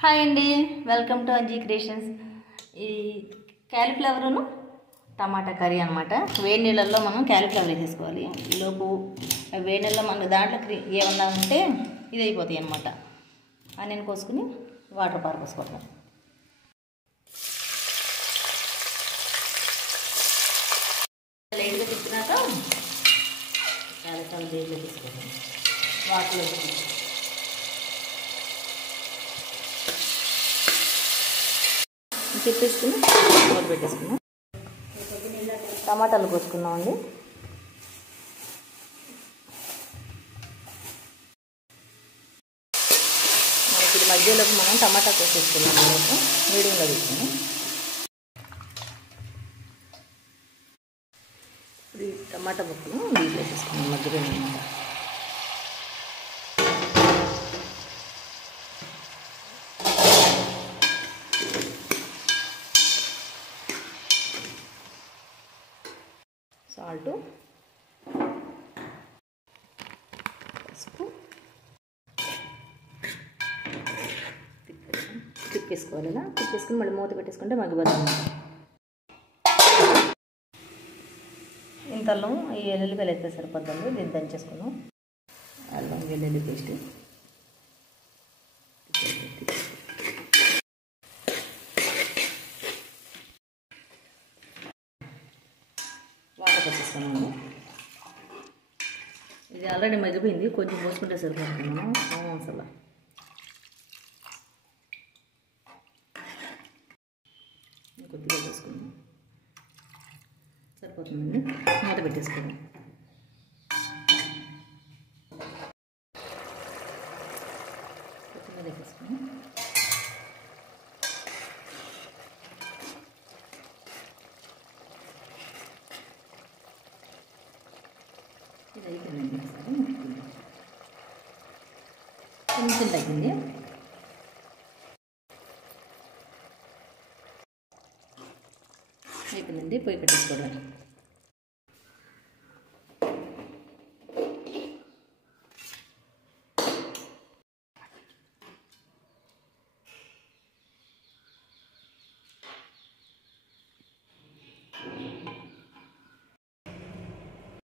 Hi అండి, welcome to Anji creations. ఈ క్యాలీఫ్లవర్ను టమాటా curry అనమాట. వేడి నీళ్ళల్లో మనం క్యాలీఫ్లవర్ వేసేసుకోవాలి. ఈలోపు వేడి నీళ్ళలో మన దాంట్లో ఏమన్నా ఉంటే ఇది అయిపోతాయి అనమాట. ఆనియన్ కోసుకుని వాటర్ పారపోసుకోవడం. లైట్గా తిప్పినాక క్యాలీఫ్లవర్ దేంట్లో తీసుకోవాలి, వాటర్లో తిప్పేసుకుని మూత పెట్టేసుకున్నాం. టమాటాలు కోసుకున్నామండి. మనకి ఇది మధ్యలోకి మనం టమాటా కోసేసుకున్నాం. మీడియంలో తీసుకున్నాం. ఇది టమాటా ముక్కలు నీళ్ళు వేసేసుకున్నాం మధ్యలో అనమాట. సాల్టు, పసుపు తిప్పేసుకోవాలి. ఇలా తిప్పేసుకుని మళ్ళీ మూత పెట్టేసుకుంటే మగ్గిపోతుంది. ఇంతలో ఈ ఎల్లుల్లిపాయలు అయితే సరిపోద్దండి. దీన్ని దంచేసుకున్నాం. అల్లం వెల్లుల్లి పేస్ట్ వాటర్ పోసేసుకున్నాము. ఇది ఆల్రెడీ మగ్గిపోయింది, కొంచెం పోసుకుంటే సరిపోతుంది. మనం అసలు కొద్దిగా పోసుకున్నాం, సరిపోతుందండి. మూత పెట్టేసుకున్నాం. కొద్దిగా వేసేసుకున్నాం. ఇది అయిపోయిందండి. కొంచెం తగ్గింది. అయిపోయిందండి. పొయ్యి పెట్టేసుకోవడం.